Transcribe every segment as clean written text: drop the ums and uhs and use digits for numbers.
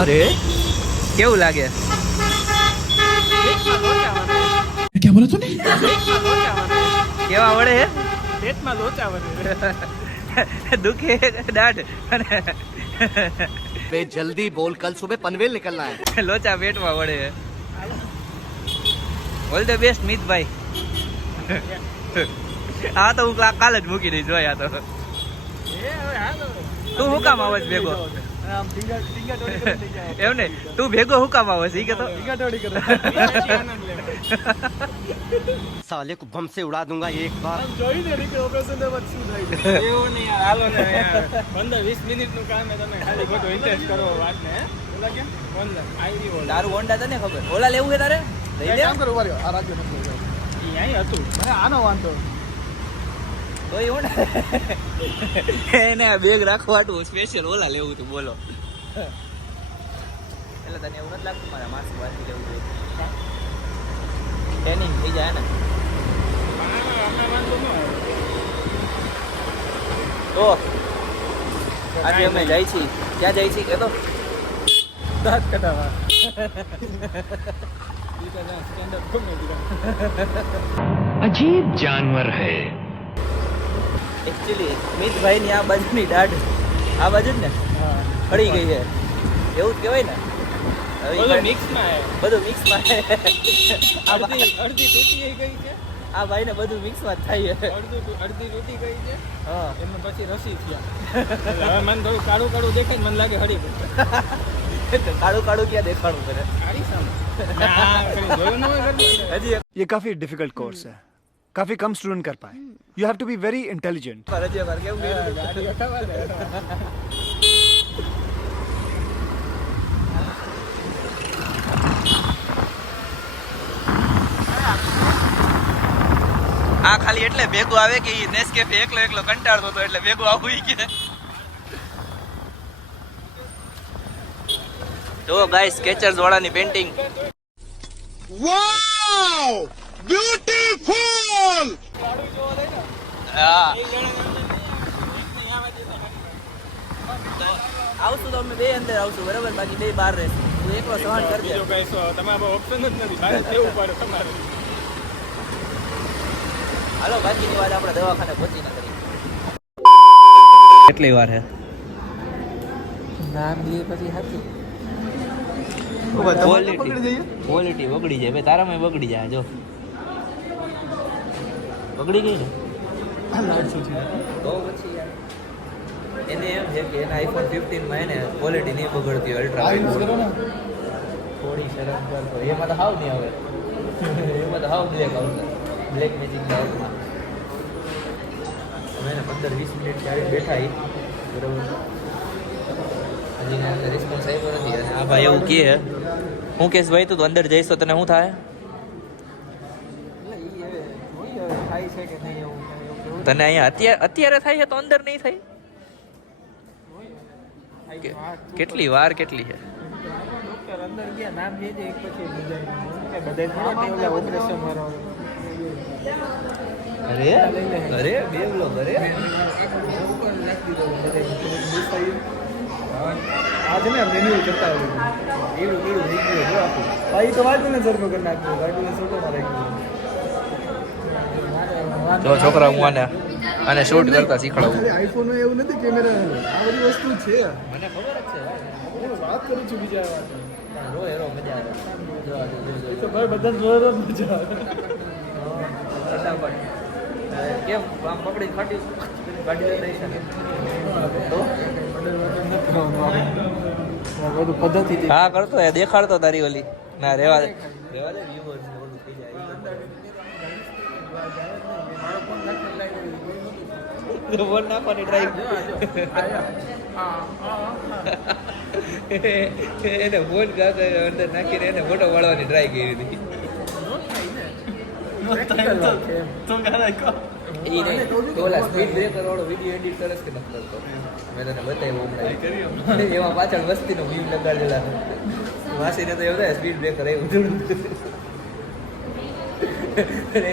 અરે કેવું લાગે? क्या बोला तूने? કેવા વડે હે? પેટમાં લોચા વળે. દુખે દાઢ અને बे जल्दी बोल, कल सुबह पनवेल निकलना है. લોચા પેટમાં વડે હે. ઓલ ધ બેસ્ટ મિતભાઈ. હા તો હું કાલ જ મૂકી દઈશ જોયા તો. તું હું કામ આવે ભેગો? એમ ને તું ભેગો હું કામ આવે છે? કે તો साले को बम से उड़ा दूंगा एक बार. એવું નહીં યાર, હાલો ને યાર. 15-20 મિનિટનું કામ છે, તમે ખાલી ખોટો ઇન્ટરેસ્ટ કરો વાતને. હે? ઓલા કેમ? 15 આવી ઓલા. તારું હોન્ડા તને ખબર? ઓલા લેવું છે તારે? લઈ લે. ઈ અહીં હતું. મને આનો વાંધો. તો એ હોન્ડા એને આ બેગ રાખવાનું સ્પેશિયલ ઓલા લેવું હતું. બોલો એટલે તને એવું નથી લાગતું મારા માસી વાંચી લેવું જોઈએ? ટ્રેનિંગ થઈ જાય ને આનો વાંધો ન આવે. તો આજે અમે જાય છીએ. ક્યાં જાય છીએ કે તો દાંત કઢાવા. Standup comedy. अजीब जानवर है. એકચ્યુઅલી મિતભાઈની આ બાજુની દાઢ આ બાજુ જ ને હા. ખડી ગઈ છે એવું જ કહેવાય ને. હવે બધું મિક્સમાં હે. બધું મિક્સમાં છે. અડધી તૂટી ગઈ છે. આ ભાઈને બધું મિક્સમાં જ થાય છે. અડધી તૂટી ગઈ છે. હા એમાં પછી રસી થયા. એટલે હવે મને થોડું કાળું કાળું દેખાય ને મને લાગે હળી ગયું. કાળું કાળું ક્યાં દેખાડું કરે? કાળી સામે. ના, કદી જોયું ન હોય કદી. હજી ये काफी डिफिकल्ट कोर्स है, काफी कम स्टूडेंट कर पाए. You have to be very intelligent. હજી વાર કેવું હા, કર્યું? ગાડી હટાવવા દે. આ ખાલી એટલે ભેગું આવે કે ઈ નેસ્કેફે એકલો એકલો કંટાળતો હતો એટલે ભેગું આવું ઈ કે. જો ગાઈસ સ્કેચર્સ વાળાની પેન્ટિંગ. Wow! Beautiful! હા આવશું તો અમે બે અંદર આવશું બરાબર, બાકી બે બહાર રહેશું. તું એકલો સહન કરજે. બીજો કઈ તમારે ઓપ્શન જ નથી. બહાર જવું પડે તમારે. હાલો બાકીની વાત આપણે દવાખાને પહોંચી ના કરીએ. કેટલી વાર હે? નામ લે પછી હાથી. ક્વોલિટી બગડી જાય ભાઈ, તારામાં બગડી જાય. જો બગડી ગઈ ને તો પછી યાર એને એમ છે કે એના આઈફોન 15 માં એને ક્વોલિટી નહીં બગડતી અલ્ટ્રા વાઇડ. થોડી શરમ કરતો એમાં તો હાવ નહીં આવે. એમાં તો હાવ બ્લેક આવશે, બ્લેક મેજિક આવશે. અમે એને 15-20 મિનિટ ત્યારે બેઠા એ બરાબર, હજી અંદર રિસ્પોન્સ આવ્યો નથી. અને આ ભાઈ એવું કહે હું કેસ ભાઈ તું અંદર જઈશ તો તને શું થાય? થાય છે કે નહીં એવું તને અહીંયા અત્યારે થાય છે તો અંદર નહીં થાય? કેટલી વાર કેટલી છે? ડોક્ટર અંદર ગયા નામ જે એક પછી બીજા બધા ઓપરેશન વાળો અરે અરે બે બ્લોગ અરે આજે ને મેન્યુ કરતા હોય એવું એવું થઈ ગયું જો આખું. ભાઈ તો વાંચું ને સરખો કરી નાખ્યો વાંચું ને સરખો મારે જો છોકરા હું આને શૂટ કરતા શીખડાવું. આઈફોન એવું નથી કેમેરા આ બધી વસ્તુ છે મને ખબર જ છે હું વાત કરું છું બીજા વાત જો હેરો મજા આવે. જો આ જો તો ભાઈ બધા જોર જ મજા આવે ફટાફટ કેમ આમ પકડી ખાટી ગાડી લઈ રહી છે તો બધું પદ્ધતિ હા કરતો એ દેખાડતો તારી ઓલી ના રેવા દે viewers ને ઓલું થઈ જાય. ફોન નાખવાની ટ્રાય એને ફોન અંદર નાખીને એને ફોટો વાળવાની ટ્રાય કરી હતી. ઓલા સ્પીડ બ્રેકર વાળો વિડીયો એડિટ કરે કે નથી કરતો? મેં તને બતાવ્યો હમણાં. એમાં પાછળ વસ્તીનો વ્યૂ લગાડેલા વાસીને તો એવું થાય સ્પીડ બ્રેકર એવું અને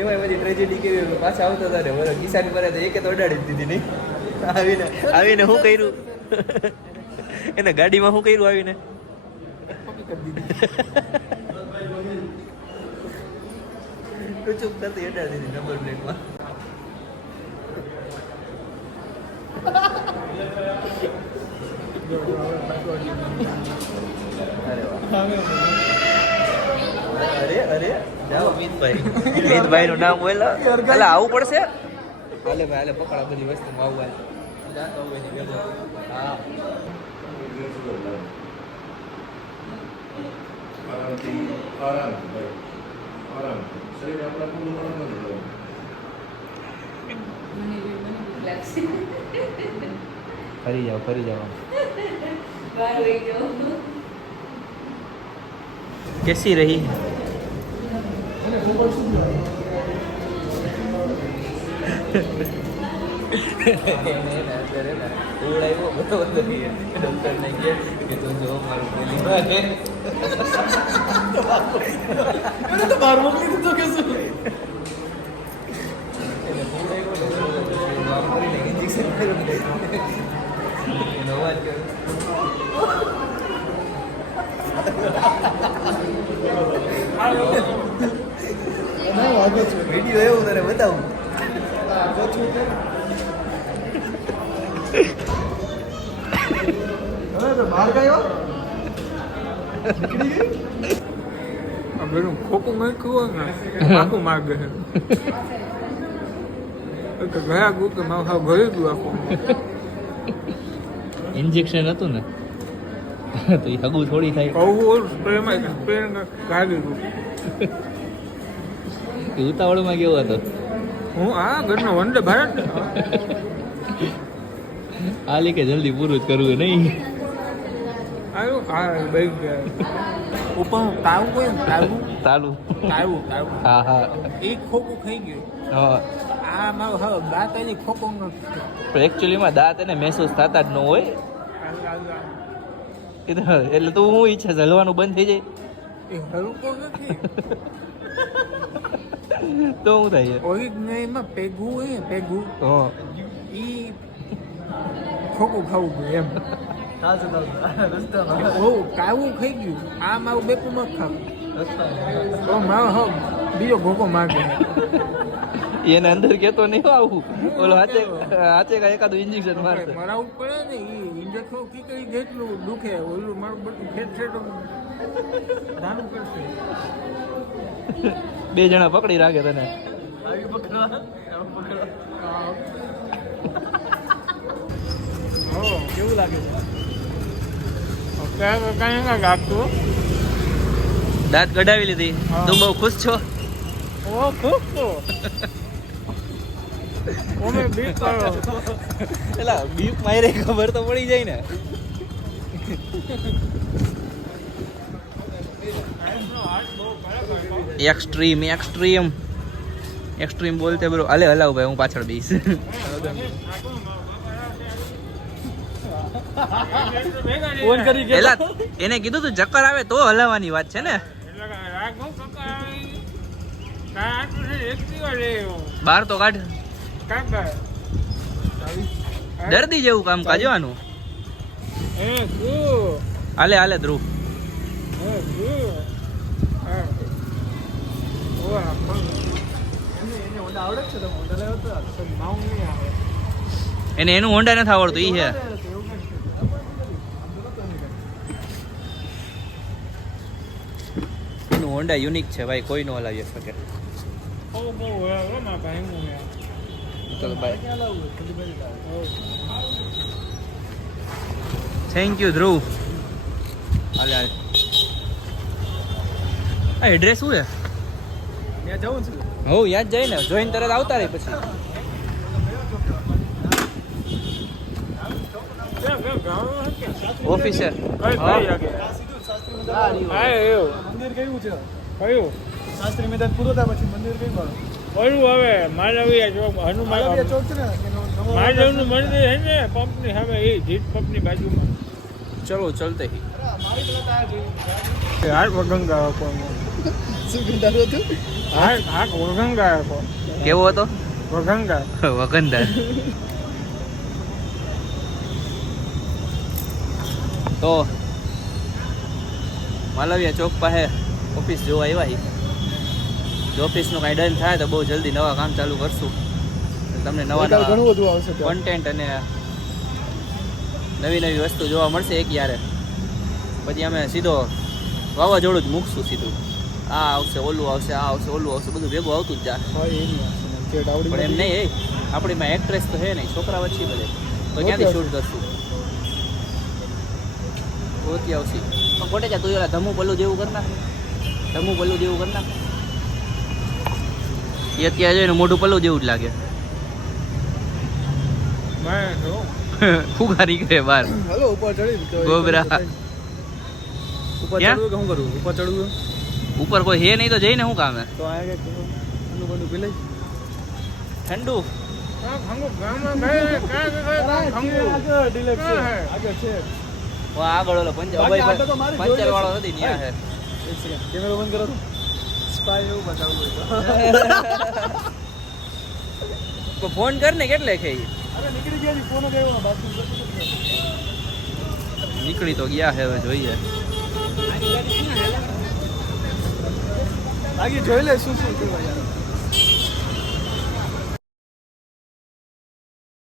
એમાં બધી ટ્રેજેડી કેવી પાછા આવતો હતા ને બધા કિસાની પર એક તો અડાડી જ દીધી નહીં. આવીને હું કર્યું એને ગાડીમાં શું કર્યું આવીને ચૂપ કરતી અડાડી દીધી નંબર પ્લેટમાં. અરે અરે જાઓ મિતભાઈ નું નામ બોલો. એટલે આવું પડશે. હાલે ભાઈ હાલે પકડા બધી વસ્તુ આવું જાતો હોય ને ભેગો. હા ફરી જાઓ कैसी रही વિડીયો એવું તને બતાવું. ખોખું નાખ્યું હોય ને આખું માગે છે ગયા ગયું કે મારું હાવ ગયું ગયું આખું. ઇન્જેક્શન હતું ને તો એ હગું થોડી થાય. કહું સ્પ્રેમાં સ્પ્રે ગાડી ગયું. ઉતાવળમાં કેવો હતો? હું આ ઘરનો વંદે ભારત આ લે કે જલ્દી પૂરું જ કરવું નહીં. આવ્યો હા ભાઈ ગયા ઉપર તાવું કોઈ તાવું તાલું તાવું હા હા એ ખોખું ખાઈ ગયું. હા આ મારું હવે દાંત એની ખોખું પણ એકચ્યુઅલીમાં દાંત એને મહેસૂસ થતા જ ન હોય. એટલે તું હું ઈચ્છે હલવાનું બંધ થઈ જાય એ હલકો નથી. તો શું થાય? ઓરિજિનલમાં પેગું હોય ને પેગું હા ઈ ખોખું ખાવું ગયું એમ. બહુ કાવું ખાઈ ગયું. આ મારું બેકું મત ખાવ તો મારો હવે બીજો ભોકો માગે. એને અંદર કેતો નહીં હો આવું. ઓલો હાચે કાંઈ એકાદું ઇન્જેક્શન મારશે. મરાવું પડે ને એ ઇન્જેક્શન કીકડી જેટલું દુખે ઓલું મારું બધું ફેટ ફેટ નાનું કરશે. બે જણા પકડી રાખે તને. કેવું લાગે છે? કાંઈ લાગતું. દાંત કઢાવી લીધી. તું બહુ ખુશ છો? ઓ ખૂબ તો ઓમે બીક કરો. એલા બીક મારે ખબર તો પડી જાય ને. એક્સ્ટ્રીમ બોલતે બરો. અલે હલાવ ભાઈ હું પાછળ બેસ. એલા એને કીધું તું ચક્કર આવે તો હલાવવાની વાત છે ને. બહાર તો કાઢ. દર્દી જેવું કામ કાજવાનું. હાલે હાલે ધ્રુવ. એને એનું હોન્ડા નથી આવડતું ઈ છે. એનું હોન્ડા યુનિક છે ભાઈ, કોઈ નો હલાવી શકે. ચલો બાય. થેન્ક યુ ધ્રુવ. હાલે હાલે. આ એડ્રેસ શું છે? હો યાદ જાય ને, જોઈને તરત આવતા રહી પછી. ઓફિસર મંદિર કયું છે? કયું શાસ્ત્રી મેદાન પૂરો થાય પછી મંદિર કયું મળે? ઓલું હવે માલવીયા ચોક, હનુમાન ચોક છે ને, માલવનું મંદિર છે ને પંપની સામે, એ જીત પંપની બાજુમાં. ચલો ચલતે હાર વગંગા આપો. શું કીધું હતું? હાર વગંગા આપો. કેવો હતો? વગંગા વગંદાર. તો માલવિયા ચોક પાસે ઓફિસ જોવા આવ્યા છીએ. જો ઓફિસનું કાંઈ ડન થાય તો બહુ જલ્દી નવા કામ ચાલુ કરશું. તમને નવા ઘણું નવા બધું આવશે કોન્ટેન્ટ અને નવી નવી વસ્તુ જોવા મળશે એક યારે. પછી અમે સીધો વાવાઝોડું જ મૂકશું સીધું. આ આવશે ઓલું આવશે આ આવશે ઓલું આવશે બધું ભેગું આવતું જ જાય. પણ એમ નહીં આપણીમાં એક્ટ્રેસ તો હે નહીં, છોકરા વચ્ચે બધે તો ક્યાંથી શૂટ કરશું? ઓછી આવશે પણ ખોટે જા તું ઓલા ધમુ પલ્લું જેવું કર નાખ. ધમુ પલ્લું જેવું કર નાખ. એ અત્યારે જોઈને મોઢું પલ્લું જેવું જ લાગે. ફુગારી કરે બાર હલો ઉપર ચડી ગોબરા. ઉપર ક્યાં? ચડવું કે શું કરવું? ઉપર ચડવું ઉપર કોઈ હે નહીં તો જઈને શું કામ હે? તો આ કે ઠંડુ બંડુ પી લઈ. ઠંડુ ડિલેક્સ છે આગળ છે. આગળ ઓલો પંચર વાળો નથી ત્યાં હે. એક સેકન્ડ કેમેરો બંધ કરો તો સ્પાય એવું બતાવું તો ફોન કર ને કેટલે છે ઈ? અરે નીકળી ગયા ની ફોન જ આવ્યો બાથરૂમ નીકળી તો ગયા હે હવે જોઈએ. આગળ જોઈ લે શું શું કરવા યાર.